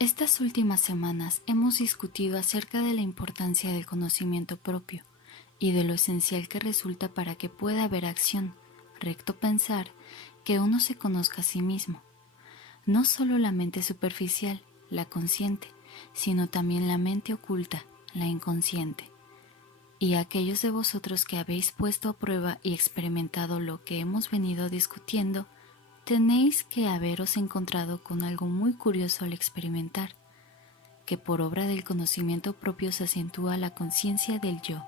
Estas últimas semanas hemos discutido acerca de la importancia del conocimiento propio y de lo esencial que resulta para que pueda haber acción, recto pensar, que uno se conozca a sí mismo. No solo la mente superficial, la consciente, sino también la mente oculta, la inconsciente. Y aquellos de vosotros que habéis puesto a prueba y experimentado lo que hemos venido discutiendo, tenéis que haberos encontrado con algo muy curioso al experimentar, que por obra del conocimiento propio se acentúa la conciencia del yo.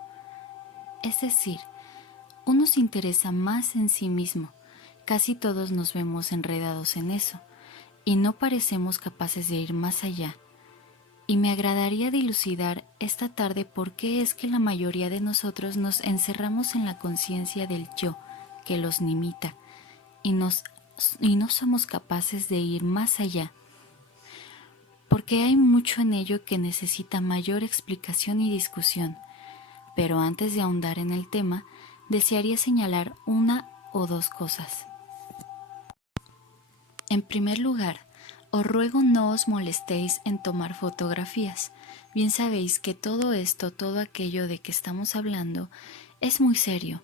Es decir, uno se interesa más en sí mismo, casi todos nos vemos enredados en eso, y no parecemos capaces de ir más allá. Y me agradaría dilucidar esta tarde por qué es que la mayoría de nosotros nos encerramos en la conciencia del yo, que los limita, y no somos capaces de ir más allá, porque hay mucho en ello que necesita mayor explicación y discusión. Pero antes de ahondar en el tema, desearía señalar una o dos cosas. En primer lugar, os ruego no os molestéis en tomar fotografías. Bien sabéis que todo aquello de que estamos hablando, es muy serio,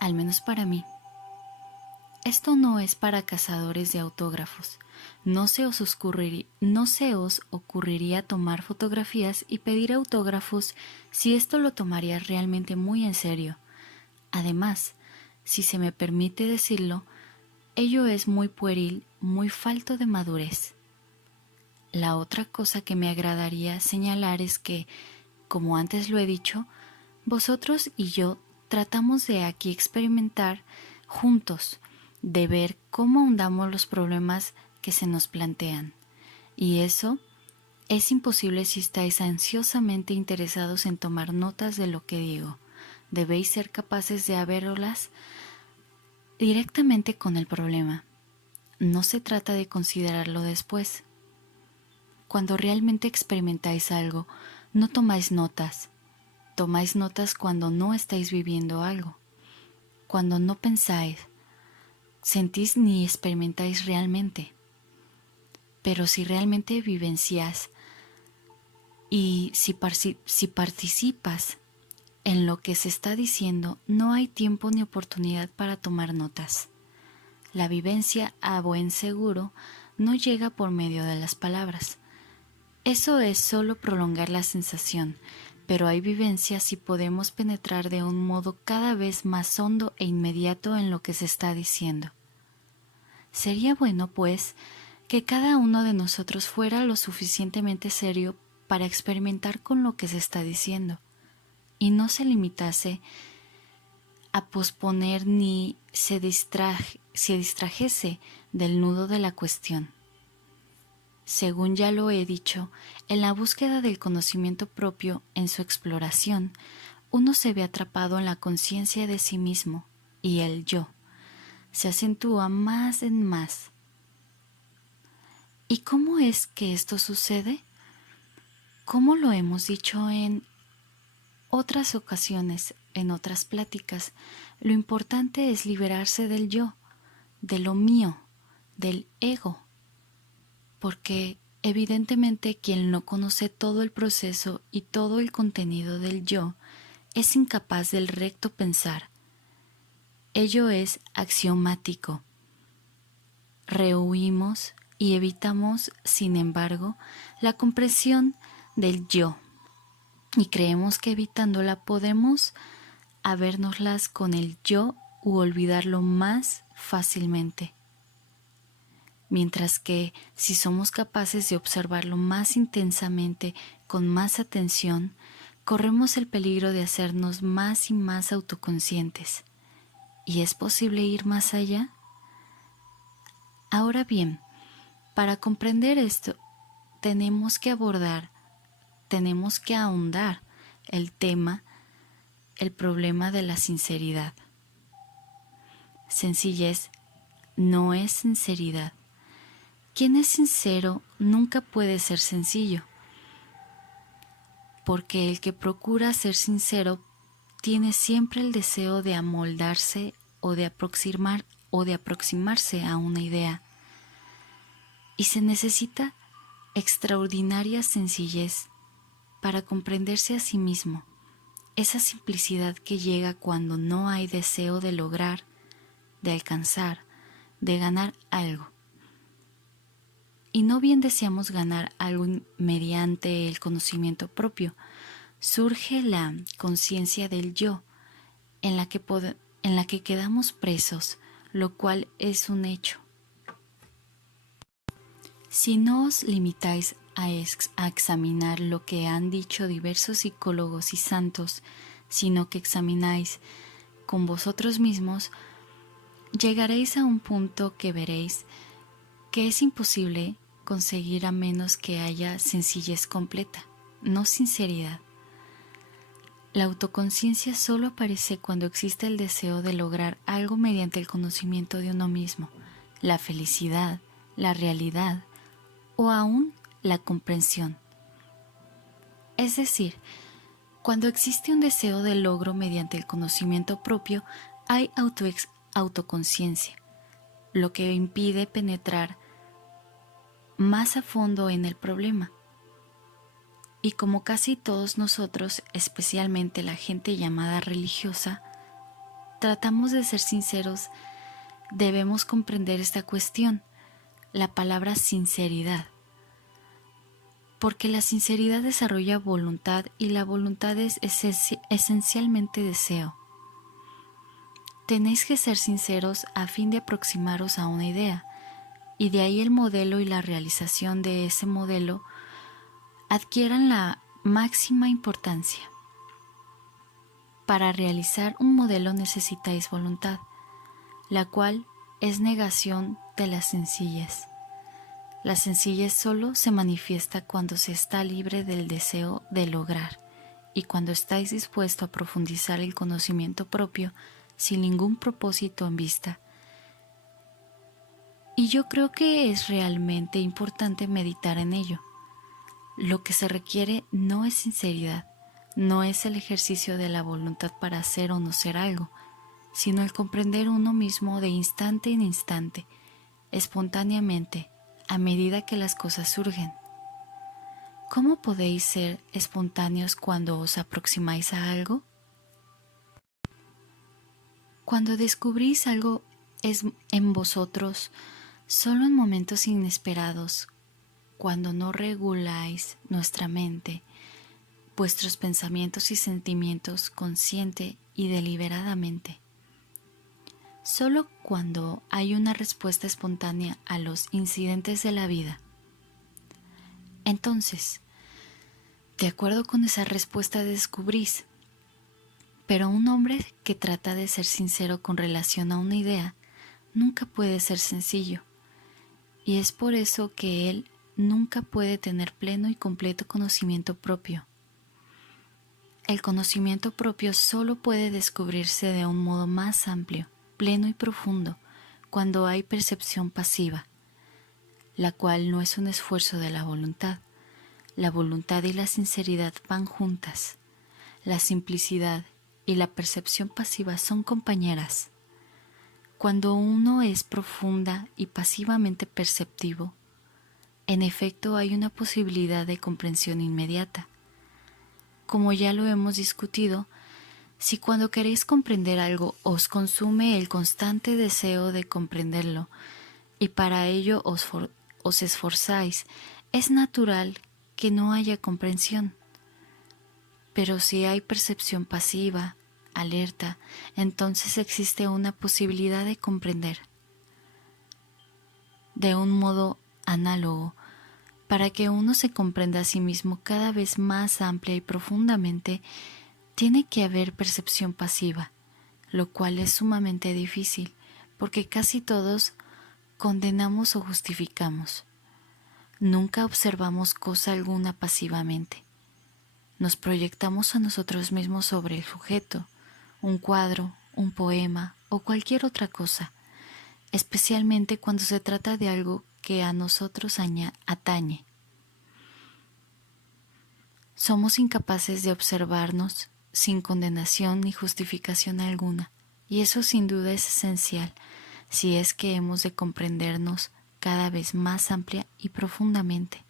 al menos para mí. Esto no es para cazadores de autógrafos. No se os ocurriría tomar fotografías y pedir autógrafos si esto lo tomaría realmente muy en serio. Además, si se me permite decirlo, ello es muy pueril, muy falto de madurez. La otra cosa que me agradaría señalar es que, como antes lo he dicho, vosotros y yo tratamos de aquí experimentar juntos, de ver cómo ahondamos los problemas que se nos plantean. Y eso es imposible si estáis ansiosamente interesados en tomar notas de lo que digo. Debéis ser capaces de haberlas directamente con el problema. No se trata de considerarlo después. Cuando realmente experimentáis algo, no tomáis notas. Tomáis notas cuando no estáis viviendo algo, cuando no pensáis, sentís ni experimentáis realmente. Pero si realmente vivencias y si participas en lo que se está diciendo, no hay tiempo ni oportunidad para tomar notas. La vivencia, a buen seguro, no llega por medio de las palabras. Eso es solo prolongar la sensación, pero hay vivencia si podemos penetrar de un modo cada vez más hondo e inmediato en lo que se está diciendo. Sería bueno, pues, que cada uno de nosotros fuera lo suficientemente serio para experimentar con lo que se está diciendo, y no se limitase a posponer ni se distrajese del nudo de la cuestión. Según ya lo he dicho, en la búsqueda del conocimiento propio, en su exploración, uno se ve atrapado en la conciencia de sí mismo, y el yo se acentúa más en más. ¿Y cómo es que esto sucede? Como lo hemos dicho en otras ocasiones, en otras pláticas, lo importante es liberarse del yo, de lo mío, del ego, porque evidentemente quien no conoce todo el proceso y todo el contenido del yo es incapaz del recto pensar. Ello es axiomático. Rehuimos y evitamos, sin embargo, la comprensión del yo, y creemos que evitándola podemos habérnoslas con el yo u olvidarlo más fácilmente. Mientras que si somos capaces de observarlo más intensamente, con más atención, corremos el peligro de hacernos más y más autoconscientes. ¿Y es posible ir más allá? Ahora bien, para comprender esto, tenemos que ahondar el tema, el problema de la sinceridad. Sencillez no es sinceridad. Quien es sincero nunca puede ser sencillo, porque el que procura ser sincero tiene siempre el deseo de amoldarse o de aproximarse a una idea, y se necesita extraordinaria sencillez para comprenderse a sí mismo, esa simplicidad que llega cuando no hay deseo de lograr, de alcanzar, de ganar algo. Y no bien deseamos ganar algo mediante el conocimiento propio, surge la conciencia del yo, en la que quedamos presos, lo cual es un hecho. Si no os limitáis a examinar lo que han dicho diversos psicólogos y santos, sino que examináis con vosotros mismos, llegaréis a un punto que veréis que es imposible conseguir a menos que haya sencillez completa, no sinceridad. La autoconciencia solo aparece cuando existe el deseo de lograr algo mediante el conocimiento de uno mismo, la felicidad, la realidad o aún la comprensión. Es decir, cuando existe un deseo de logro mediante el conocimiento propio, hay autoconciencia, lo que impide penetrar más a fondo en el problema. Y como casi todos nosotros, especialmente la gente llamada religiosa, tratamos de ser sinceros, debemos comprender esta cuestión, la palabra sinceridad. Porque la sinceridad desarrolla voluntad y la voluntad es esencialmente deseo. Tenéis que ser sinceros a fin de aproximaros a una idea, y de ahí el modelo y la realización de ese modelo adquieran la máxima importancia. Para realizar un modelo necesitáis voluntad, la cual es negación de la sencillez. La sencillez solo se manifiesta cuando se está libre del deseo de lograr y cuando estáis dispuesto a profundizar el conocimiento propio sin ningún propósito en vista. Y yo creo que es realmente importante meditar en ello. Lo que se requiere no es sinceridad, no es el ejercicio de la voluntad para hacer o no ser algo, sino el comprender uno mismo de instante en instante, espontáneamente, a medida que las cosas surgen. ¿Cómo podéis ser espontáneos cuando os aproximáis a algo? Cuando descubrís algo es en vosotros, solo en momentos inesperados, cuando no reguláis nuestra mente, vuestros pensamientos y sentimientos consciente y deliberadamente. Solo cuando hay una respuesta espontánea a los incidentes de la vida. Entonces, de acuerdo con esa respuesta descubrís, pero un hombre que trata de ser sincero con relación a una idea nunca puede ser sencillo, y es por eso que él nunca puede tener pleno y completo conocimiento propio. El conocimiento propio solo puede descubrirse de un modo más amplio, pleno y profundo, cuando hay percepción pasiva, la cual no es un esfuerzo de la voluntad. La voluntad y la sinceridad van juntas. La simplicidad y la percepción pasiva son compañeras. Cuando uno es profunda y pasivamente perceptivo, en efecto hay una posibilidad de comprensión inmediata. Como ya lo hemos discutido, si cuando queréis comprender algo os consume el constante deseo de comprenderlo y para ello os esforzáis, es natural que no haya comprensión. Pero si hay percepción pasiva, alerta, entonces existe una posibilidad de comprender. De un modo análogo, para que uno se comprenda a sí mismo cada vez más amplia y profundamente, tiene que haber percepción pasiva, lo cual es sumamente difícil, porque casi todos condenamos o justificamos. Nunca observamos cosa alguna pasivamente. Nos proyectamos a nosotros mismos sobre el sujeto, un cuadro, un poema o cualquier otra cosa, especialmente cuando se trata de algo que a nosotros atañe. Somos incapaces de observarnos sin condenación ni justificación alguna, y eso sin duda es esencial si es que hemos de comprendernos cada vez más amplia y profundamente.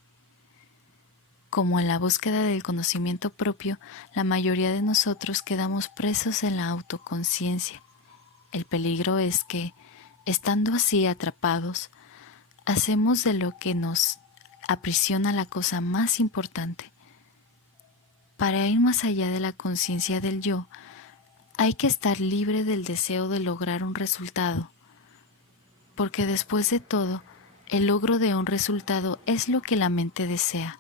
Como en la búsqueda del conocimiento propio, la mayoría de nosotros quedamos presos en la autoconciencia. El peligro es que, estando así atrapados, hacemos de lo que nos aprisiona la cosa más importante. Para ir más allá de la conciencia del yo, hay que estar libre del deseo de lograr un resultado, porque después de todo, el logro de un resultado es lo que la mente desea.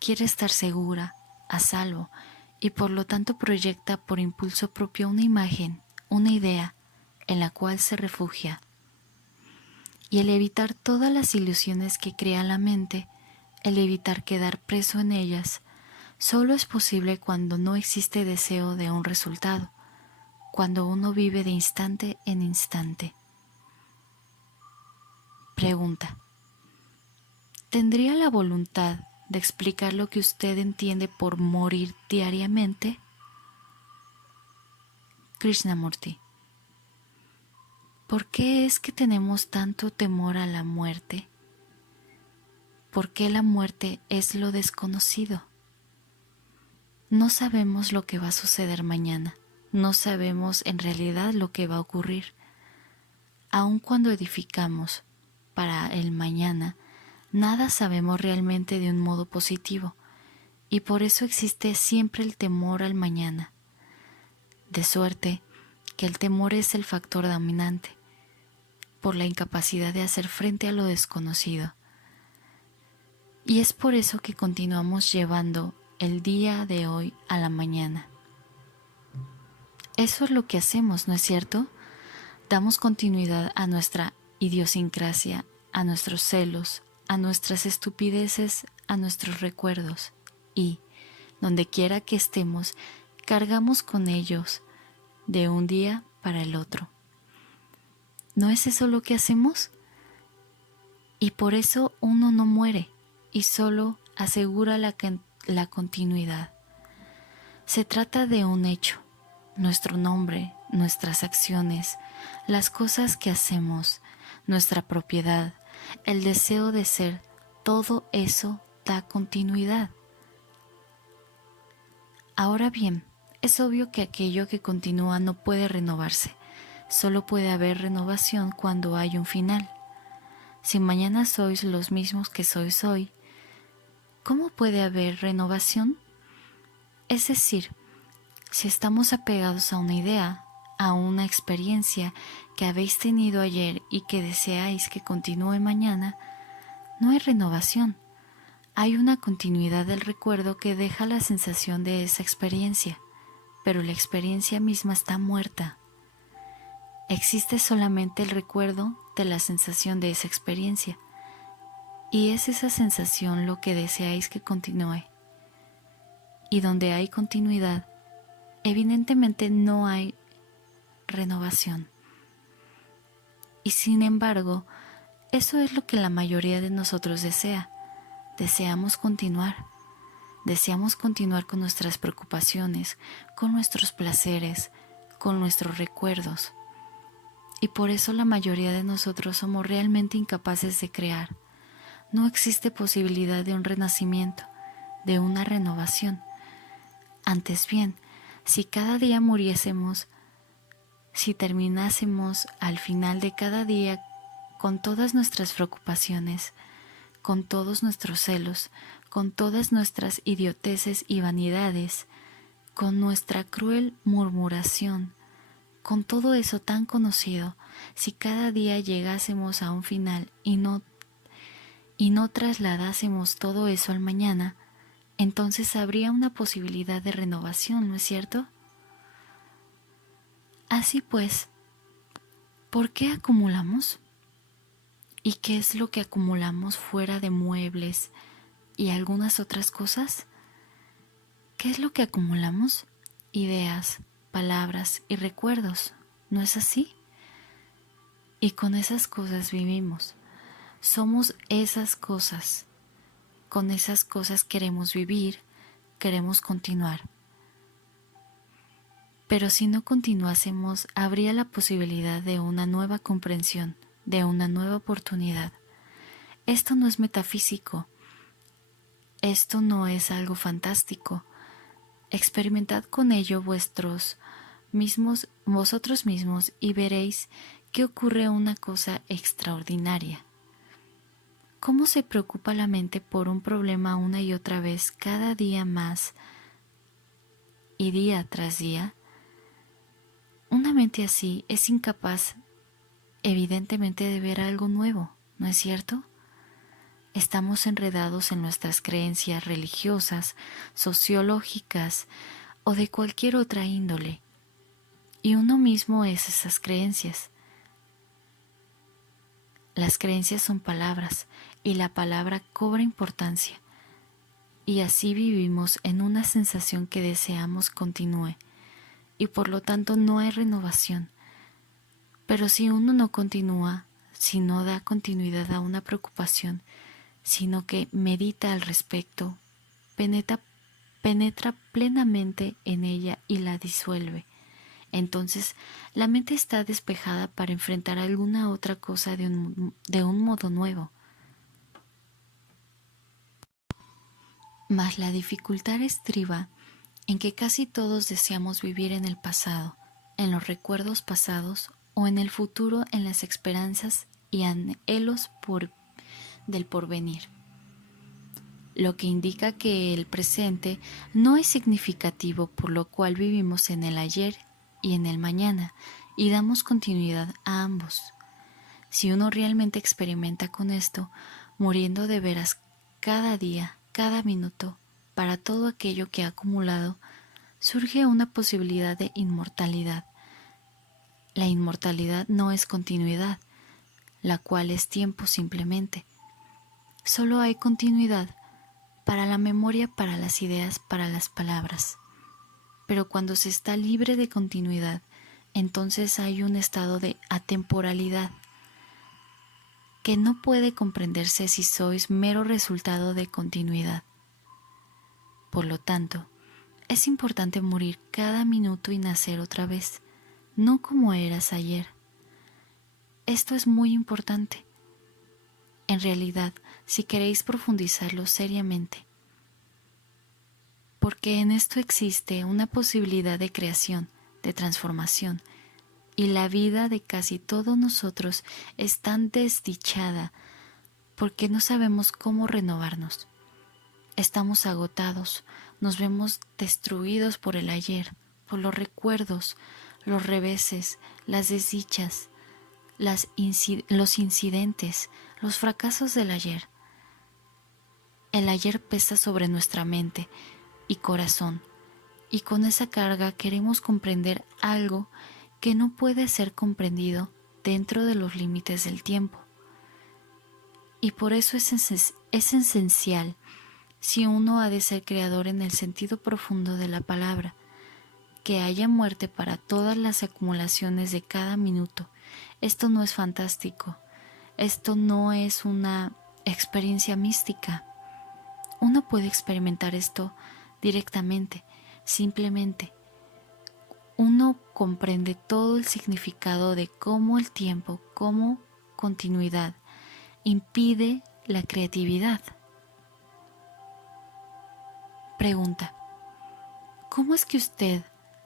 Quiere estar segura, a salvo, y por lo tanto proyecta por impulso propio una imagen, una idea, en la cual se refugia. Y el evitar todas las ilusiones que crea la mente, el evitar quedar preso en ellas, solo es posible cuando no existe deseo de un resultado, cuando uno vive de instante en instante. Pregunta: ¿tendría la voluntad de explicar lo que usted entiende por morir diariamente? Krishnamurti: ¿por qué es que tenemos tanto temor a la muerte? ¿Por qué la muerte es lo desconocido? No sabemos lo que va a suceder mañana, no sabemos en realidad lo que va a ocurrir. Aun cuando edificamos para el mañana, nada sabemos realmente de un modo positivo, y por eso existe siempre el temor al mañana. De suerte que el temor es el factor dominante, por la incapacidad de hacer frente a lo desconocido. Y es por eso que continuamos llevando el día de hoy a la mañana. Eso es lo que hacemos, ¿no es cierto? Damos continuidad a nuestra idiosincrasia, a nuestros celos, a nuestras estupideces, a nuestros recuerdos, y, donde quiera que estemos, cargamos con ellos de un día para el otro. ¿No es eso lo que hacemos? Y por eso uno no muere y solo asegura la continuidad. Se trata de un hecho, nuestro nombre, nuestras acciones, las cosas que hacemos, nuestra propiedad, el deseo de ser, todo eso da continuidad. Ahora bien, es obvio que aquello que continúa no puede renovarse, solo puede haber renovación cuando hay un final. Si mañana sois los mismos que sois hoy, ¿cómo puede haber renovación? Es decir, si estamos apegados a una idea, a una experiencia que habéis tenido ayer y que deseáis que continúe mañana, no hay renovación. Hay una continuidad del recuerdo que deja la sensación de esa experiencia, pero la experiencia misma está muerta. Existe solamente el recuerdo de la sensación de esa experiencia, y es esa sensación lo que deseáis que continúe. Y donde hay continuidad, evidentemente no hay renovación. Y sin embargo, eso es lo que la mayoría de nosotros desea. Deseamos continuar con nuestras preocupaciones, con nuestros placeres, con nuestros recuerdos. Y por eso la mayoría de nosotros somos realmente incapaces de crear. No existe posibilidad de un renacimiento, de una renovación. Antes bien, si cada día muriésemos, si terminásemos al final de cada día con todas nuestras preocupaciones, con todos nuestros celos, con todas nuestras idioteces y vanidades, con nuestra cruel murmuración, con todo eso tan conocido, si cada día llegásemos a un final y no trasladásemos todo eso al mañana, entonces habría una posibilidad de renovación, ¿no es cierto? Así pues, ¿por qué acumulamos? ¿Y qué es lo que acumulamos fuera de muebles y algunas otras cosas? ¿Qué es lo que acumulamos? Ideas, palabras y recuerdos, ¿no es así? Y con esas cosas vivimos. Somos esas cosas. Con esas cosas queremos vivir, queremos continuar. Pero si no continuásemos, habría la posibilidad de una nueva comprensión, de una nueva oportunidad. Esto no es metafísico, esto no es algo fantástico. Experimentad con ello vosotros mismos y veréis que ocurre una cosa extraordinaria. ¿Cómo se preocupa la mente por un problema una y otra vez, cada día más y día tras día? Una mente así es incapaz, evidentemente, de ver algo nuevo, ¿no es cierto? Estamos enredados en nuestras creencias religiosas, sociológicas o de cualquier otra índole, y uno mismo es esas creencias. Las creencias son palabras, y la palabra cobra importancia, y así vivimos en una sensación que deseamos continúe, y por lo tanto no hay renovación. Pero si uno no continúa, si no da continuidad a una preocupación, sino que medita al respecto, penetra plenamente en ella y la disuelve, entonces la mente está despejada para enfrentar alguna otra cosa de un modo nuevo. Mas la dificultad estriba en que casi todos deseamos vivir en el pasado, en los recuerdos pasados, o en el futuro, en las esperanzas y anhelos del porvenir, lo que indica que el presente no es significativo, por lo cual vivimos en el ayer y en el mañana y damos continuidad a ambos. Si uno realmente experimenta con esto, muriendo de veras cada día, cada minuto, para todo aquello que ha acumulado, surge una posibilidad de inmortalidad. La inmortalidad no es continuidad, la cual es tiempo simplemente. Solo hay continuidad para la memoria, para las ideas, para las palabras. Pero cuando se está libre de continuidad, entonces hay un estado de atemporalidad que no puede comprenderse si sois mero resultado de continuidad. Por lo tanto, es importante morir cada minuto y nacer otra vez, no como eras ayer. Esto es muy importante. En realidad, si queréis profundizarlo seriamente, porque en esto existe una posibilidad de creación, de transformación, y la vida de casi todos nosotros es tan desdichada porque no sabemos cómo renovarnos. Estamos agotados, nos vemos destruidos por el ayer, por los recuerdos, los reveses, las desdichas, los incidentes, los fracasos del ayer. El ayer pesa sobre nuestra mente y corazón, y con esa carga queremos comprender algo que no puede ser comprendido dentro de los límites del tiempo. Y por eso es esencial, si uno ha de ser creador en el sentido profundo de la palabra, que haya muerte para todas las acumulaciones de cada minuto. Esto no es fantástico, esto no es una experiencia mística. Uno puede experimentar esto directamente, simplemente. Uno comprende todo el significado de cómo el tiempo, como continuidad, impide la creatividad. Pregunta: ¿cómo es que usted,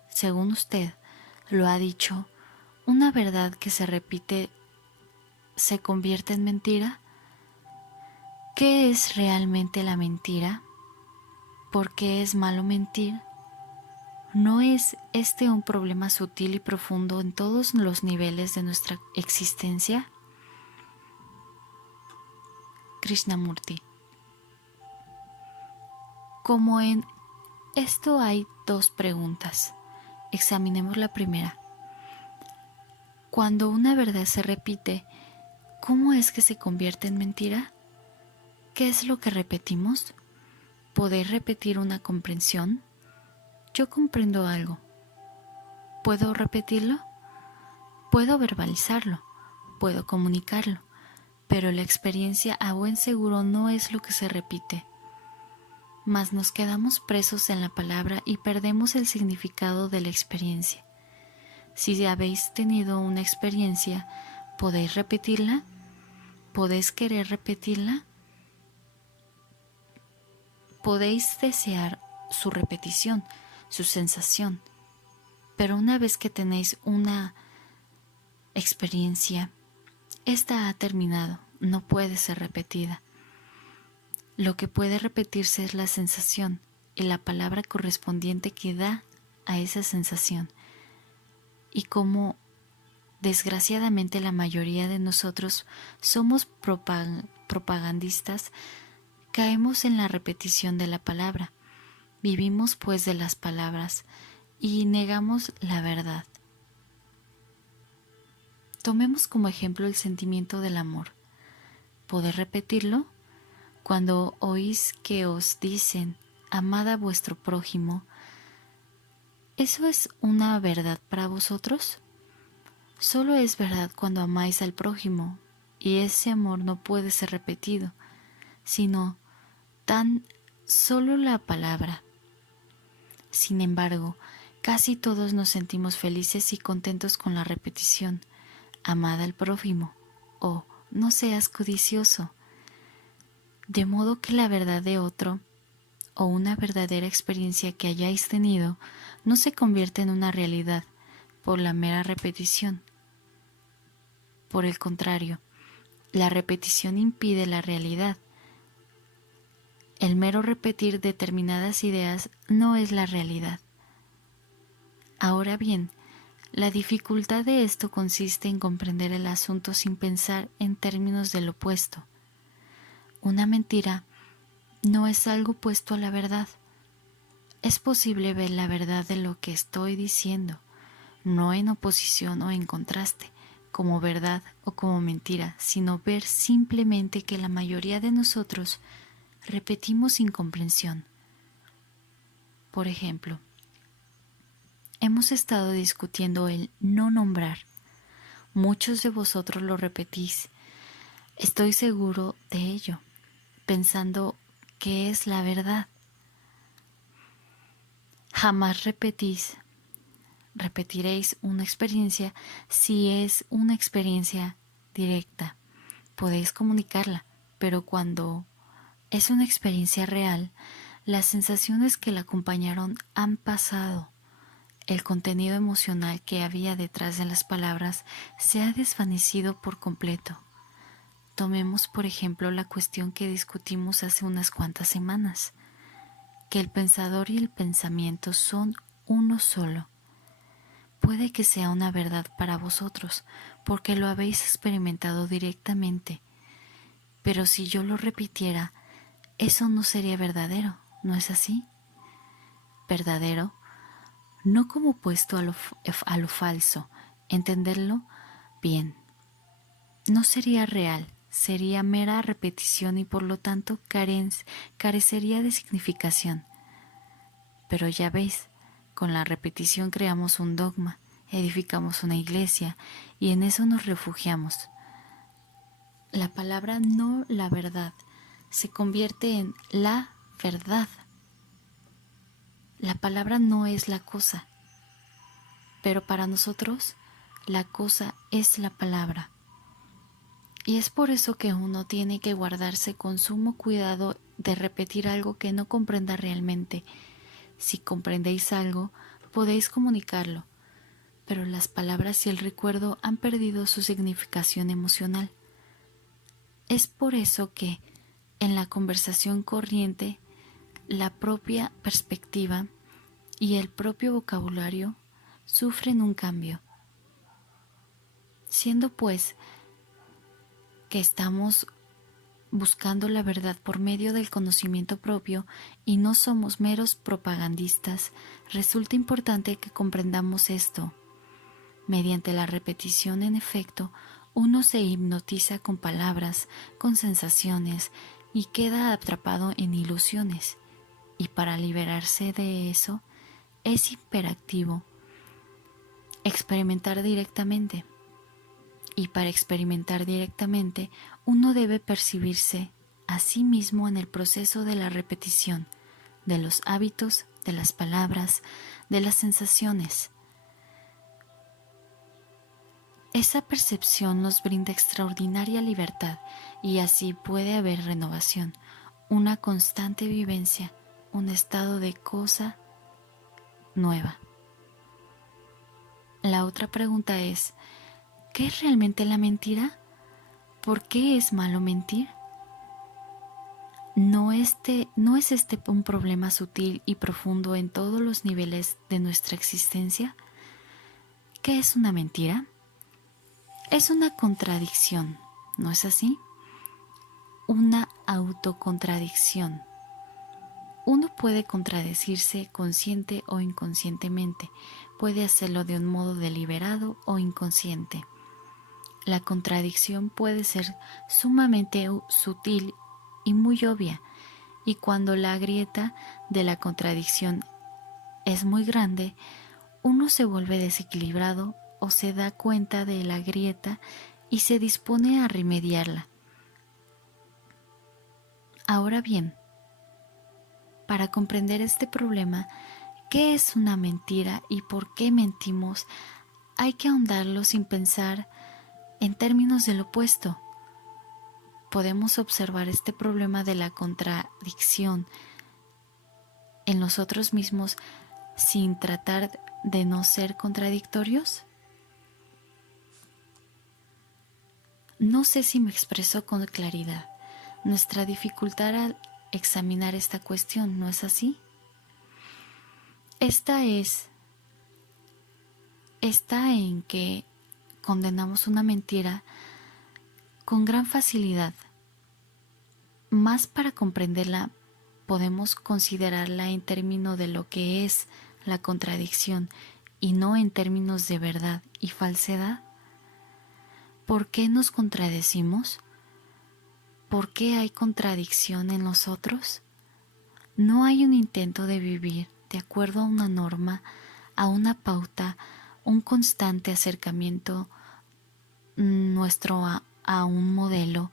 según usted lo ha dicho, una verdad que se repite se convierte en mentira? ¿Qué es realmente la mentira? ¿Por qué es malo mentir? ¿No es este un problema sutil y profundo en todos los niveles de nuestra existencia? Krishnamurti. Como en esto hay dos preguntas, examinemos la primera. Cuando una verdad se repite, ¿cómo es que se convierte en mentira? ¿Qué es lo que repetimos? ¿Podéis repetir una comprensión? Yo comprendo algo. ¿Puedo repetirlo? Puedo verbalizarlo, puedo comunicarlo, pero la experiencia a buen seguro no es lo que se repite. Mas nos quedamos presos en la palabra y perdemos el significado de la experiencia. Si habéis tenido una experiencia, ¿podéis repetirla? ¿Podéis querer repetirla? podéis desear su repetición, su sensación, pero una vez que tenéis una experiencia, esta ha terminado, no puede ser repetida. Lo que puede repetirse es la sensación y la palabra correspondiente que da a esa sensación. Y como desgraciadamente la mayoría de nosotros somos propagandistas, caemos en la repetición de la palabra. Vivimos pues de las palabras y negamos la verdad. Tomemos como ejemplo el sentimiento del amor. ¿Poder repetirlo? Cuando oís que os dicen, amad a vuestro prójimo, ¿eso es una verdad para vosotros? Solo es verdad cuando amáis al prójimo, y ese amor no puede ser repetido, sino tan solo la palabra. Sin embargo, casi todos nos sentimos felices y contentos con la repetición, amad al prójimo, o no seas codicioso. De modo que la verdad de otro, o una verdadera experiencia que hayáis tenido, no se convierte en una realidad por la mera repetición. Por el contrario, la repetición impide la realidad. El mero repetir determinadas ideas no es la realidad. Ahora bien, la dificultad de esto consiste en comprender el asunto sin pensar en términos del opuesto. Una mentira no es algo opuesto a la verdad. Es posible ver la verdad de lo que estoy diciendo, no en oposición o en contraste, como verdad o como mentira, sino ver simplemente que la mayoría de nosotros repetimos sin comprensión. Por ejemplo, hemos estado discutiendo el no nombrar. Muchos de vosotros lo repetís. Estoy seguro de ello, pensando que es la verdad. Jamás repetiréis una experiencia si es una experiencia directa. Podéis comunicarla, pero cuando es una experiencia real, las sensaciones que la acompañaron han pasado. El contenido emocional que había detrás de las palabras se ha desvanecido por completo. Tomemos, por ejemplo, la cuestión que discutimos hace unas cuantas semanas, que el pensador y el pensamiento son uno solo. Puede que sea una verdad para vosotros, porque lo habéis experimentado directamente, pero si yo lo repitiera, eso no sería verdadero, ¿no es así? Verdadero, no como opuesto a lo falso, entenderlo bien. No sería real, sería mera repetición y por lo tanto carecería de significación. Pero ya veis, con la repetición creamos un dogma, edificamos una iglesia y en eso nos refugiamos. La palabra no la verdad se convierte en la verdad. La palabra no es la cosa, pero para nosotros la cosa es la palabra. Y es por eso que uno tiene que guardarse con sumo cuidado de repetir algo que no comprenda realmente. Si comprendéis algo, podéis comunicarlo, pero las palabras y el recuerdo han perdido su significación emocional. Es por eso que, en la conversación corriente, la propia perspectiva y el propio vocabulario sufren un cambio. Siendo pues que estamos buscando la verdad por medio del conocimiento propio y no somos meros propagandistas, resulta importante que comprendamos esto. Mediante la repetición, en efecto, uno se hipnotiza con palabras, con sensaciones y queda atrapado en ilusiones. Y para liberarse de eso, es imperativo experimentar directamente. Y para experimentar directamente, uno debe percibirse a sí mismo en el proceso de la repetición, de los hábitos, de las palabras, de las sensaciones. Esa percepción nos brinda extraordinaria libertad y así puede haber renovación, una constante vivencia, un estado de cosa nueva. La otra pregunta es, ¿qué es realmente la mentira? ¿Por qué es malo mentir? ¿No es este un problema sutil y profundo en todos los niveles de nuestra existencia? ¿Qué es una mentira? Es una contradicción, ¿no es así? Una autocontradicción. Uno puede contradecirse consciente o inconscientemente, puede hacerlo de un modo deliberado o inconsciente. La contradicción puede ser sumamente sutil y muy obvia, y cuando la grieta de la contradicción es muy grande, uno se vuelve desequilibrado o se da cuenta de la grieta y se dispone a remediarla. Ahora bien, para comprender este problema, ¿qué es una mentira y por qué mentimos? Hay que ahondarlo sin pensar en términos del opuesto. Podemos observar este problema de la contradicción en nosotros mismos sin tratar de no ser contradictorios. No sé si me expreso con claridad. Nuestra dificultad al examinar esta cuestión, ¿no es así? Está en que condenamos una mentira con gran facilidad. Más para comprenderla, podemos considerarla en términos de lo que es la contradicción y no en términos de verdad y falsedad. ¿Por qué nos contradecimos? ¿Por qué hay contradicción en nosotros? No hay un intento de vivir de acuerdo a una norma, a una pauta, un constante acercamiento nuestro a un modelo,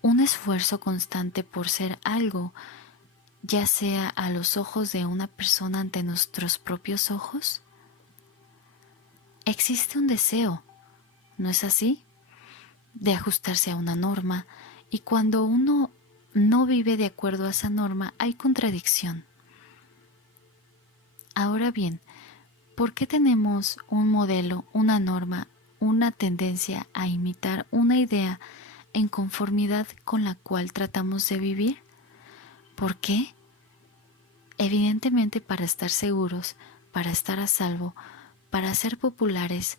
un esfuerzo constante por ser algo, ya sea a los ojos de una persona ante nuestros propios ojos. Existe un deseo, ¿no es así?, de ajustarse a una norma, y cuando uno no vive de acuerdo a esa norma hay contradicción. Ahora bien, ¿por qué tenemos un modelo, una norma, una tendencia a imitar una idea en conformidad con la cual tratamos de vivir? ¿Por qué? Evidentemente para estar seguros, para estar a salvo, para ser populares,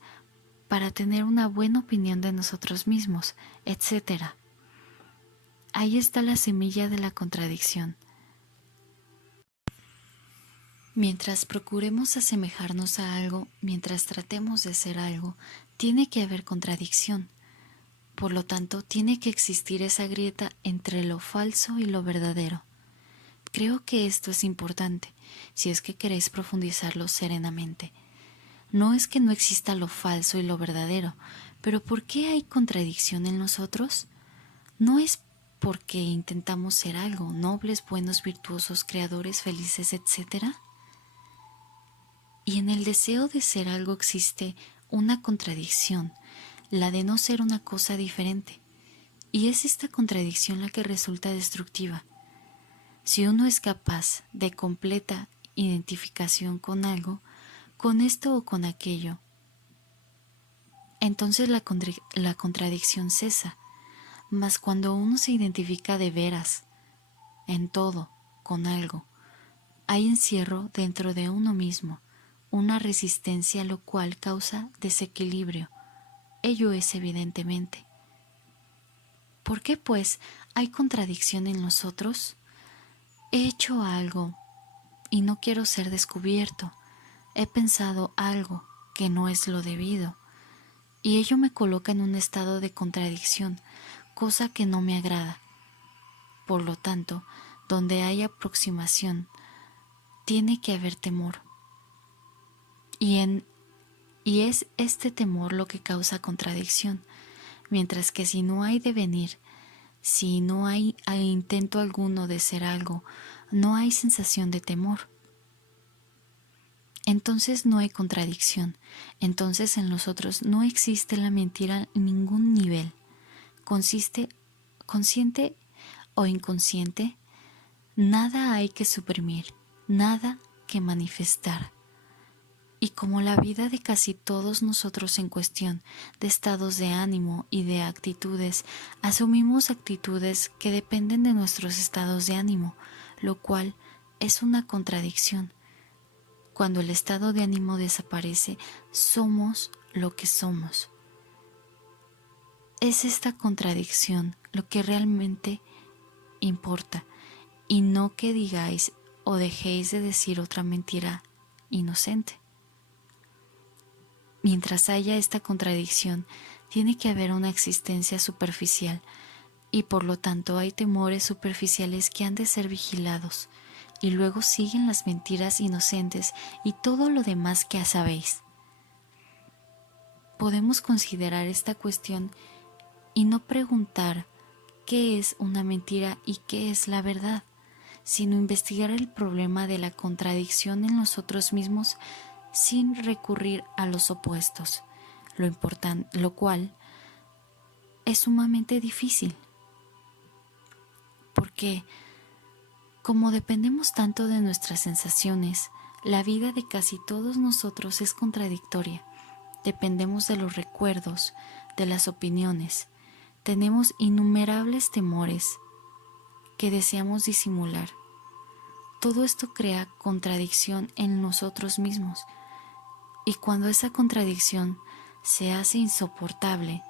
para tener una buena opinión de nosotros mismos, etc. Ahí está la semilla de la contradicción. Mientras procuremos asemejarnos a algo, mientras tratemos de ser algo, tiene que haber contradicción. Por lo tanto, tiene que existir esa grieta entre lo falso y lo verdadero. Creo que esto es importante, si es que queréis profundizarlo serenamente. No es que no exista lo falso y lo verdadero, pero ¿por qué hay contradicción en nosotros? No es porque intentamos ser algo, nobles, buenos, virtuosos, creadores, felices, etc. Y en el deseo de ser algo existe una contradicción, la de no ser una cosa diferente. Y es esta contradicción la que resulta destructiva. Si uno es capaz de completa identificación con algo, con esto o con aquello, entonces la contradicción cesa. Mas cuando uno se identifica de veras, en todo, con algo, hay encierro dentro de uno mismo, una resistencia lo cual causa desequilibrio. Ello es evidentemente. ¿Por qué, pues, hay contradicción en nosotros? He hecho algo y no quiero ser descubierto. He pensado algo que no es lo debido, y ello me coloca en un estado de contradicción, cosa que no me agrada. Por lo tanto, donde hay aproximación, tiene que haber temor. Y es este temor lo que causa contradicción, mientras que si no hay devenir, si no hay intento alguno de ser algo, no hay sensación de temor. Entonces no hay contradicción, entonces en nosotros no existe la mentira en ningún nivel, consciente o inconsciente, Nada hay que suprimir, nada que manifestar. Y como la vida de casi todos nosotros en cuestión de estados de ánimo y de actitudes, asumimos actitudes que dependen de nuestros estados de ánimo, lo cual es una contradicción. Cuando el estado de ánimo desaparece, somos lo que somos. Es esta contradicción lo que realmente importa, y no que digáis o dejéis de decir otra mentira inocente. Mientras haya esta contradicción, tiene que haber una existencia superficial, y por lo tanto hay temores superficiales que han de ser vigilados, y luego siguen las mentiras inocentes y todo lo demás que ya sabéis. Podemos considerar esta cuestión y no preguntar qué es una mentira y qué es la verdad, sino investigar el problema de la contradicción en nosotros mismos sin recurrir a los opuestos, lo cual es sumamente difícil, porque como dependemos tanto de nuestras sensaciones, la vida de casi todos nosotros es contradictoria. Dependemos de los recuerdos, de las opiniones, tenemos innumerables temores que deseamos disimular. Todo esto crea contradicción en nosotros mismos, y cuando esa contradicción se hace insoportable,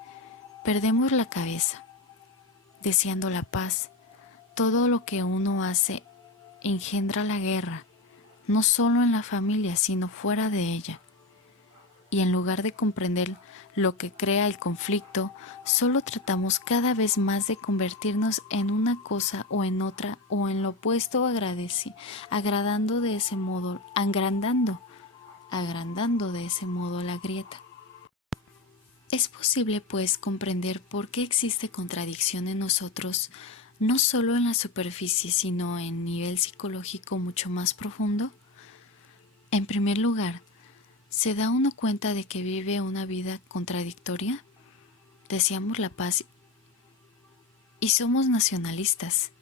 perdemos la cabeza, deseando la paz. Todo lo que uno hace engendra la guerra, no solo en la familia, sino fuera de ella. Y en lugar de comprender lo que crea el conflicto, solo tratamos cada vez más de convertirnos en una cosa o en otra o en lo opuesto, agrandando de ese modo la grieta. Es posible, pues, comprender por qué existe contradicción en nosotros, no solo en la superficie, sino en nivel psicológico mucho más profundo. En primer lugar, ¿se da uno cuenta de que vive una vida contradictoria? Deseamos la paz y somos nacionalistas.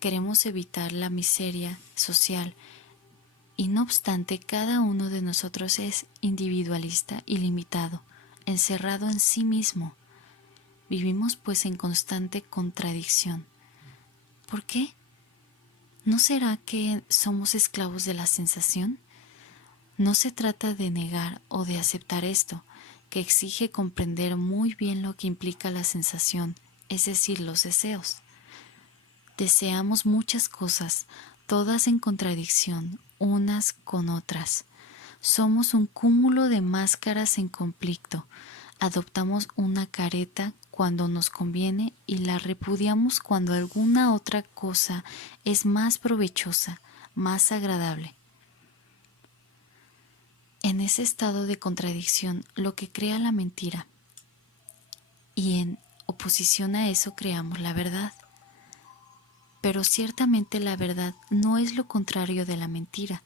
Queremos evitar la miseria social y no obstante cada uno de nosotros es individualista y limitado, encerrado en sí mismo. Vivimos pues en constante contradicción. ¿Por qué? ¿No será que somos esclavos de la sensación? No se trata de negar o de aceptar esto, que exige comprender muy bien lo que implica la sensación, es decir, los deseos. Deseamos muchas cosas, todas en contradicción, unas con otras. Somos un cúmulo de máscaras en conflicto. Adoptamos una careta cuando nos conviene y la repudiamos cuando alguna otra cosa es más provechosa, más agradable. En ese estado de contradicción lo que crea la mentira, y en oposición a eso creamos la verdad. Pero ciertamente la verdad no es lo contrario de la mentira.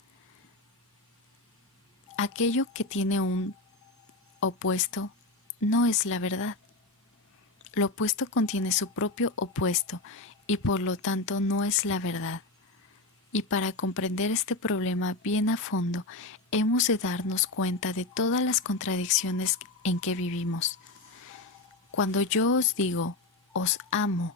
Aquello que tiene un opuesto no es la verdad. Lo opuesto contiene su propio opuesto y por lo tanto no es la verdad. Y para comprender este problema bien a fondo, hemos de darnos cuenta de todas las contradicciones en que vivimos. Cuando yo os digo, os amo,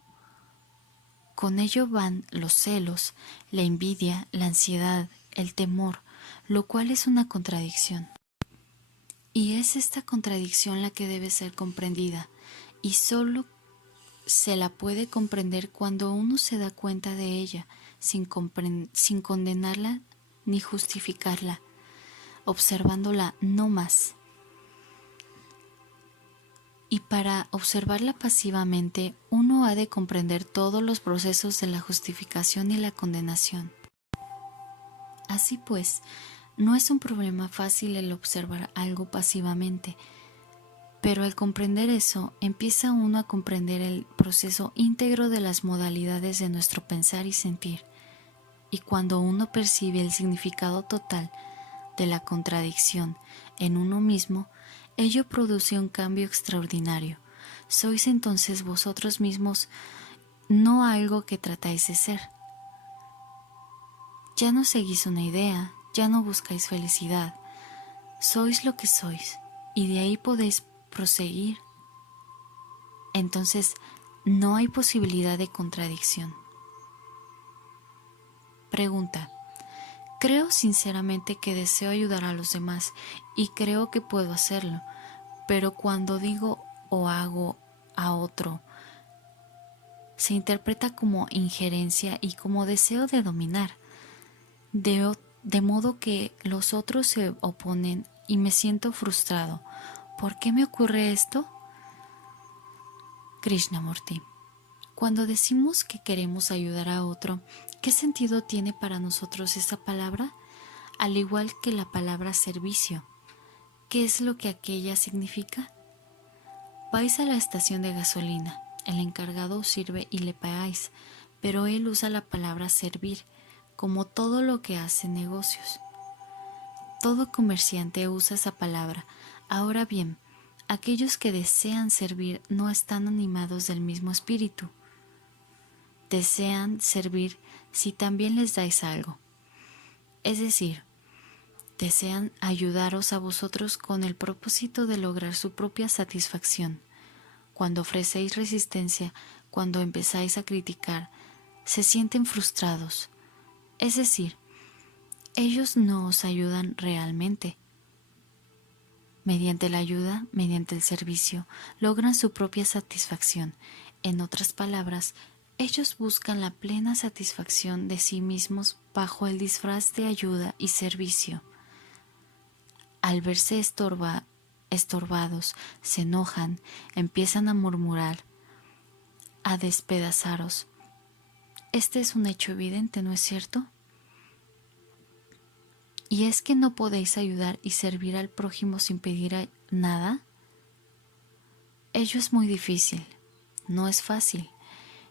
con ello van los celos, la envidia, la ansiedad, el temor, lo cual es una contradicción. Y es esta contradicción la que debe ser comprendida, y solo se la puede comprender cuando uno se da cuenta de ella, sin condenarla ni justificarla, observándola no más. Y para observarla pasivamente, uno ha de comprender todos los procesos de la justificación y la condenación. Así pues, no es un problema fácil el observar algo pasivamente, pero al comprender eso, empieza uno a comprender el proceso íntegro de las modalidades de nuestro pensar y sentir. Y cuando uno percibe el significado total de la contradicción en uno mismo, ello produce un cambio extraordinario. Sois entonces vosotros mismos, no algo que tratáis de ser. Ya no seguís una idea, ya no buscáis felicidad. Sois lo que sois y de ahí podéis proseguir. Entonces, no hay posibilidad de contradicción. Pregunta. Creo sinceramente que deseo ayudar a los demás y creo que puedo hacerlo, pero cuando digo o hago a otro, se interpreta como injerencia y como deseo de dominar, de modo que los otros se oponen y me siento frustrado. ¿Por qué me ocurre esto? Krishnamurti. Cuando decimos que queremos ayudar a otro, ¿qué sentido tiene para nosotros esa palabra? Al igual que la palabra servicio. ¿Qué es lo que aquella significa? Vais a la estación de gasolina, el encargado os sirve y le pagáis, pero él usa la palabra servir, como todo lo que hace negocios. Todo comerciante usa esa palabra. Ahora bien, aquellos que desean servir no están animados del mismo espíritu. Desean servir si también les dais algo. Es decir, desean ayudaros a vosotros con el propósito de lograr su propia satisfacción. Cuando ofrecéis resistencia, cuando empezáis a criticar, se sienten frustrados. Es decir, ellos no os ayudan realmente. Mediante la ayuda, mediante el servicio, logran su propia satisfacción. En otras palabras, ellos buscan la plena satisfacción de sí mismos bajo el disfraz de ayuda y servicio. Al verse estorbados, se enojan, empiezan a murmurar, a despedazaros. Este es un hecho evidente, ¿no es cierto? ¿Y es que no podéis ayudar y servir al prójimo sin pedir nada? Ello es muy difícil, no es fácil.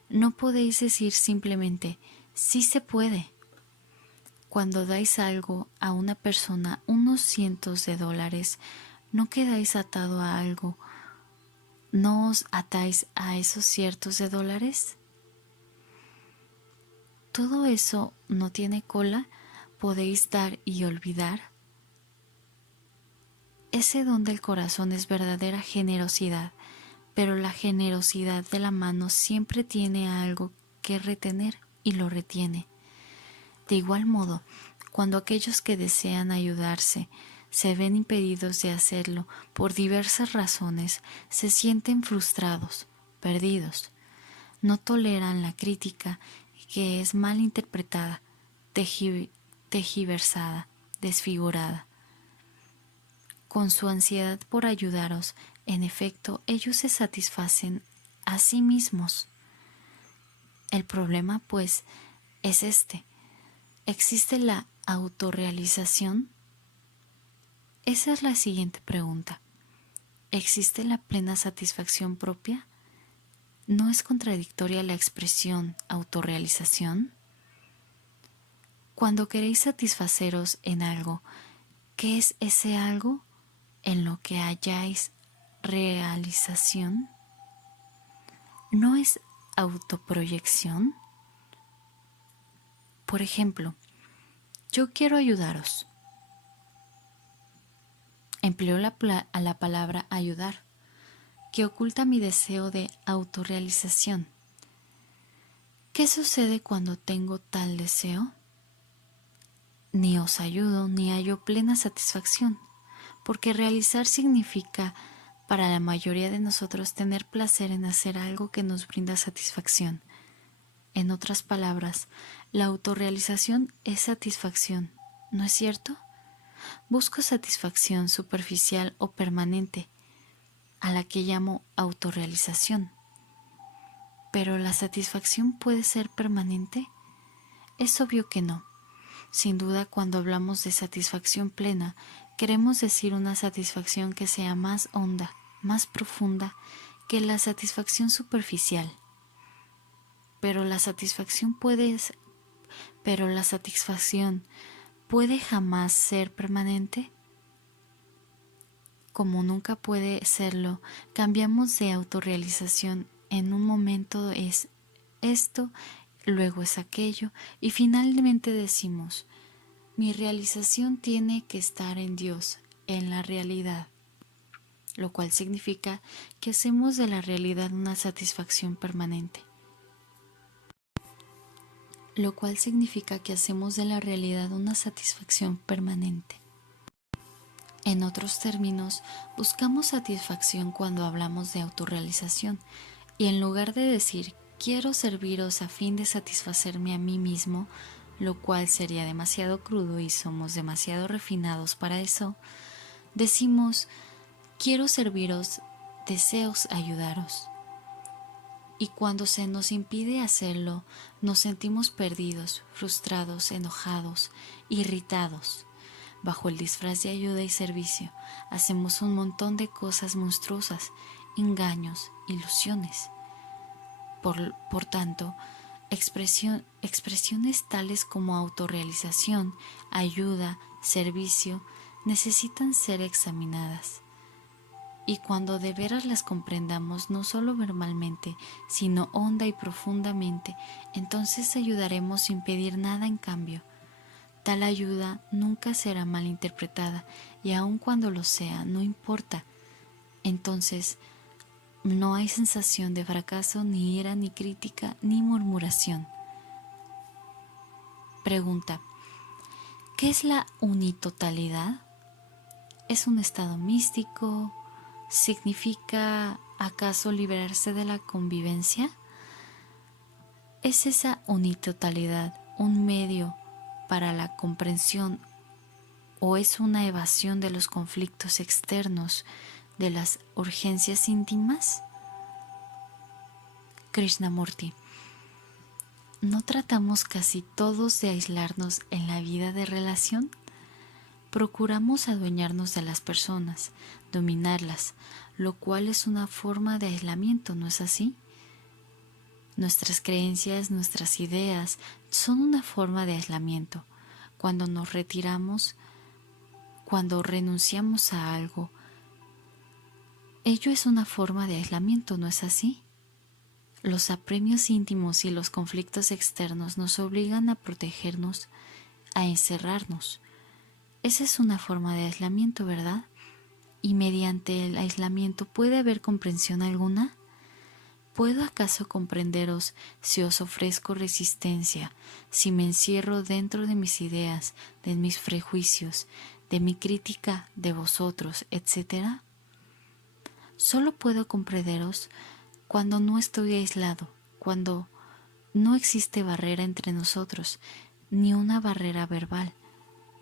No podéis decir simplemente, sí se puede. Cuando dais algo a una persona, unos cientos de dólares, no quedáis atado a algo. ¿No os atáis a esos cientos de dólares? ¿Todo eso no tiene cola? ¿Podéis dar y olvidar? Ese don del corazón es verdadera generosidad, pero la generosidad de la mano siempre tiene algo que retener y lo retiene. De igual modo, cuando aquellos que desean ayudarse se ven impedidos de hacerlo por diversas razones, se sienten frustrados, perdidos. No toleran la crítica que es mal interpretada, tergiversada, desfigurada. Con su ansiedad por ayudaros, en efecto, ellos se satisfacen a sí mismos. El problema, pues, es este. ¿Existe la autorrealización? Esa es la siguiente pregunta. ¿Existe la plena satisfacción propia? ¿No es contradictoria la expresión autorrealización? Cuando queréis satisfaceros en algo, ¿qué es ese algo en lo que halláis realización? ¿No es autoproyección? Por ejemplo, yo quiero ayudaros. Empleo la palabra ayudar, que oculta mi deseo de autorrealización. ¿Qué sucede cuando tengo tal deseo? Ni os ayudo ni hallo plena satisfacción, porque realizar significa, para la mayoría de nosotros, tener placer en hacer algo que nos brinda satisfacción. En otras palabras, la autorrealización es satisfacción, ¿no es cierto? Busco satisfacción superficial o permanente, a la que llamo autorrealización. ¿Pero la satisfacción puede ser permanente? Es obvio que no. Sin duda, cuando hablamos de satisfacción plena, queremos decir una satisfacción que sea más honda, más profunda que la satisfacción superficial. Pero la satisfacción puede jamás ser permanente. Como nunca puede serlo, cambiamos de autorrealización en un momento. Es esto luego es aquello y finalmente decimos, mi realización tiene que estar en Dios, en la realidad, lo cual significa que hacemos de la realidad una satisfacción permanente. Lo cual significa que hacemos de la realidad una satisfacción permanente. En otros términos, buscamos satisfacción cuando hablamos de autorrealización, y en lugar de decir quiero serviros a fin de satisfacerme a mí mismo, lo cual sería demasiado crudo y somos demasiado refinados para eso, decimos quiero serviros, deseos ayudaros. Y cuando se nos impide hacerlo, nos sentimos perdidos, frustrados, enojados, irritados. Bajo el disfraz de ayuda y servicio, hacemos un montón de cosas monstruosas, engaños, ilusiones. Por tanto, expresiones tales como autorrealización, ayuda, servicio, necesitan ser examinadas. Y cuando de veras las comprendamos no solo verbalmente, sino honda y profundamente, entonces ayudaremos sin pedir nada en cambio. Tal ayuda nunca será malinterpretada y aun cuando lo sea, no importa. Entonces, no hay sensación de fracaso, ni ira, ni crítica, ni murmuración. Pregunta: ¿qué es la unitotalidad? ¿Es un estado místico? ¿Significa acaso liberarse de la convivencia? ¿Es esa unitotalidad un medio para la comprensión o es una evasión de los conflictos externos, de las urgencias íntimas? Krishnamurti: ¿no tratamos casi todos de aislarnos en la vida de relación? Procuramos adueñarnos de las personas, dominarlas, lo cual es una forma de aislamiento, ¿no es así? Nuestras creencias, nuestras ideas son una forma de aislamiento. Cuando nos retiramos, cuando renunciamos a algo, ello es una forma de aislamiento, ¿no es así? Los apremios íntimos y los conflictos externos nos obligan a protegernos, a encerrarnos. Esa es una forma de aislamiento, ¿verdad? ¿Y mediante el aislamiento puede haber comprensión alguna? ¿Puedo acaso comprenderos si os ofrezco resistencia, si me encierro dentro de mis ideas, de mis prejuicios, de mi crítica de vosotros, etcétera? Solo puedo comprenderos cuando no estoy aislado, cuando no existe barrera entre nosotros, ni una barrera verbal,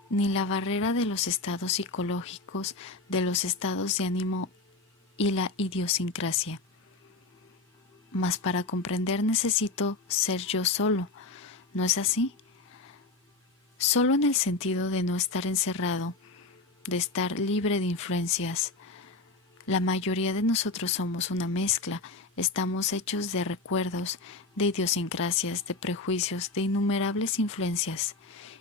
ni la barrera de los estados psicológicos, de los estados de ánimo y la idiosincrasia. Mas para comprender necesito ser yo solo, ¿no es así? Solo en el sentido de no estar encerrado, de estar libre de influencias. La mayoría de nosotros somos una mezcla, estamos hechos de recuerdos, de idiosincrasias, de prejuicios, de innumerables influencias,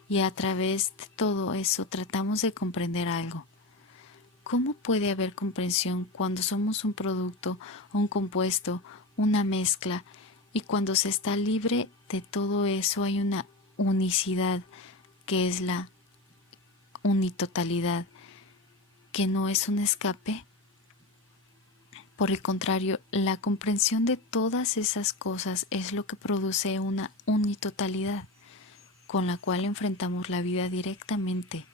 y a través de todo eso tratamos de comprender algo. ¿Cómo puede haber comprensión cuando somos un producto, un compuesto, una mezcla, y cuando se está libre de todo eso hay una unicidad que es la unitotalidad, que no es un escape? Por el contrario, la comprensión de todas esas cosas es lo que produce una unitotalidad, con la cual enfrentamos la vida directamente,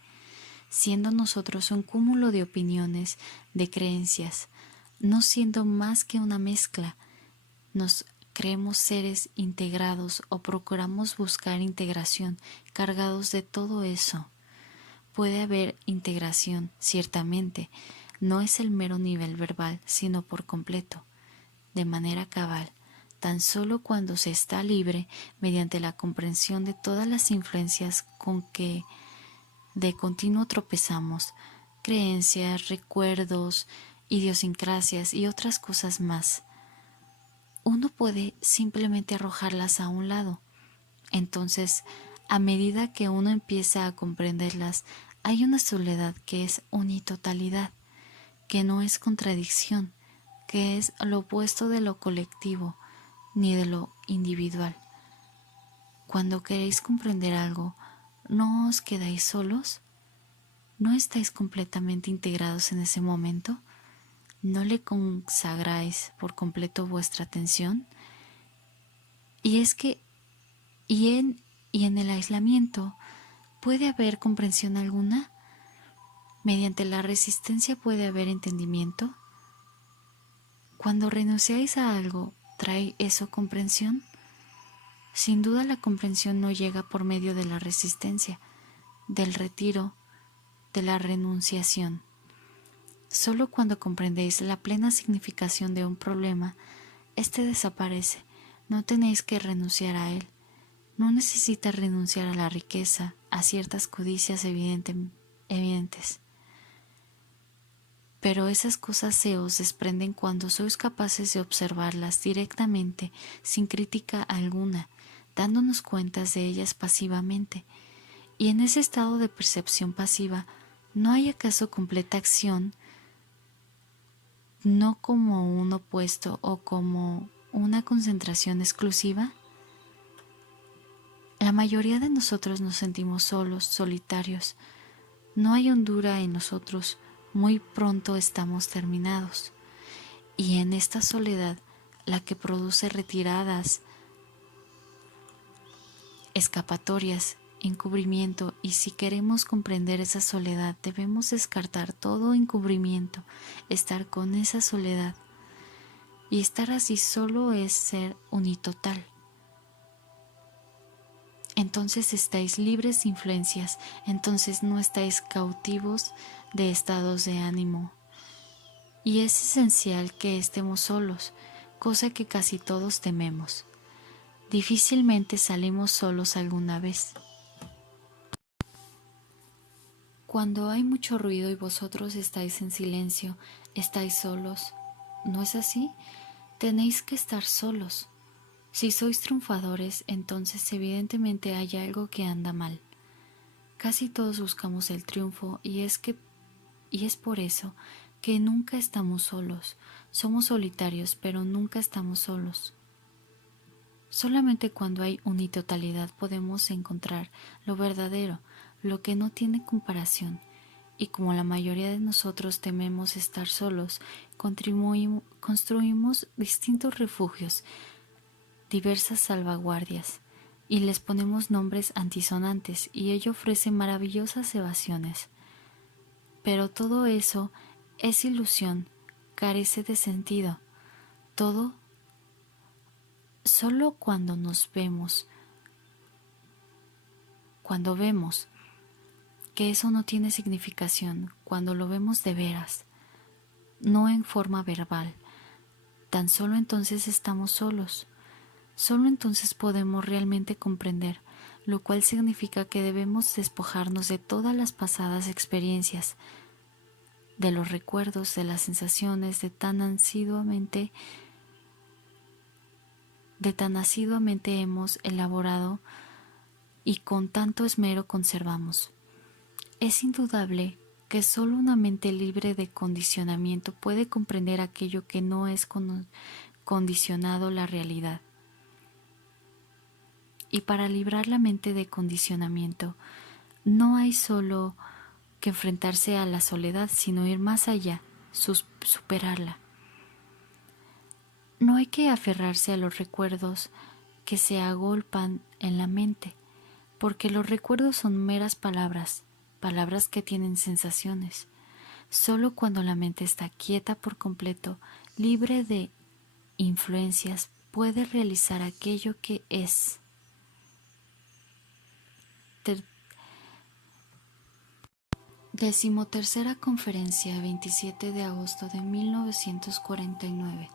siendo nosotros un cúmulo de opiniones, de creencias, no siendo más que una mezcla. Nos creemos seres integrados o procuramos buscar integración, cargados de todo eso. Puede haber integración, ciertamente, no es el mero nivel verbal, sino por completo, de manera cabal, tan solo cuando se está libre mediante la comprensión de todas las influencias con que de continuo tropezamos, creencias, recuerdos, idiosincrasias y otras cosas más. Uno puede simplemente arrojarlas a un lado. Entonces, a medida que uno empieza a comprenderlas, hay una soledad que es unitotalidad, que no es contradicción, que es lo opuesto de lo colectivo ni de lo individual. Cuando queréis comprender algo, ¿no os quedáis solos? ¿No estáis completamente integrados en ese momento? ¿No le consagráis por completo vuestra atención? Y es que, y en el aislamiento, ¿puede haber comprensión alguna? ¿Mediante la resistencia puede haber entendimiento? Cuando renunciáis a algo, ¿trae eso comprensión? Sin duda la comprensión no llega por medio de la resistencia, del retiro, de la renunciación. Solo cuando comprendéis la plena significación de un problema, éste desaparece. No tenéis que renunciar a él. No necesitas renunciar a la riqueza, a ciertas codicias evidentes. Pero esas cosas se os desprenden cuando sois capaces de observarlas directamente, sin crítica alguna, dándonos cuentas de ellas pasivamente. Y en ese estado de percepción pasiva, ¿no hay acaso completa acción, no como un opuesto o como una concentración exclusiva? La mayoría de nosotros nos sentimos solos, solitarios. No hay hondura en nosotros, muy pronto estamos terminados. Y en esta soledad, la que produce retiradas, escapatorias, encubrimiento, y si queremos comprender esa soledad, debemos descartar todo encubrimiento, estar con esa soledad. Y estar así solo es ser unitotal. Entonces estáis libres de influencias, entonces no estáis cautivos de estados de ánimo. Y es esencial que estemos solos, cosa que casi todos tememos. Difícilmente salimos solos alguna vez. Cuando hay mucho ruido y vosotros estáis en silencio, estáis solos. ¿No es así? Tenéis que estar solos. Si sois triunfadores, entonces evidentemente hay algo que anda mal. Casi todos buscamos el triunfo y es por eso que nunca estamos solos. Somos solitarios, pero nunca estamos solos. Solamente cuando hay unitotalidad podemos encontrar lo verdadero, lo que no tiene comparación. Y como la mayoría de nosotros tememos estar solos, construimos distintos refugios, diversas salvaguardias, y les ponemos nombres antisonantes, y ello ofrece maravillosas evasiones. Pero todo eso es ilusión, carece de sentido. Todo solo cuando cuando vemos que eso no tiene significación, cuando lo vemos de veras, no en forma verbal, tan solo entonces estamos solos. Solo entonces podemos realmente comprender, lo cual significa que debemos despojarnos de todas las pasadas experiencias, de los recuerdos, de las sensaciones de tan asiduamente hemos elaborado y con tanto esmero conservamos. Es indudable que solo una mente libre de condicionamiento puede comprender aquello que no es condicionado la realidad. Y para librar la mente de condicionamiento, no hay solo que enfrentarse a la soledad, sino ir más allá, superarla. No hay que aferrarse a los recuerdos que se agolpan en la mente, porque los recuerdos son meras palabras, palabras que tienen sensaciones. Solo cuando la mente está quieta por completo, libre de influencias, puede realizar aquello que es. 13ª Conferencia, 27 de agosto de 1949.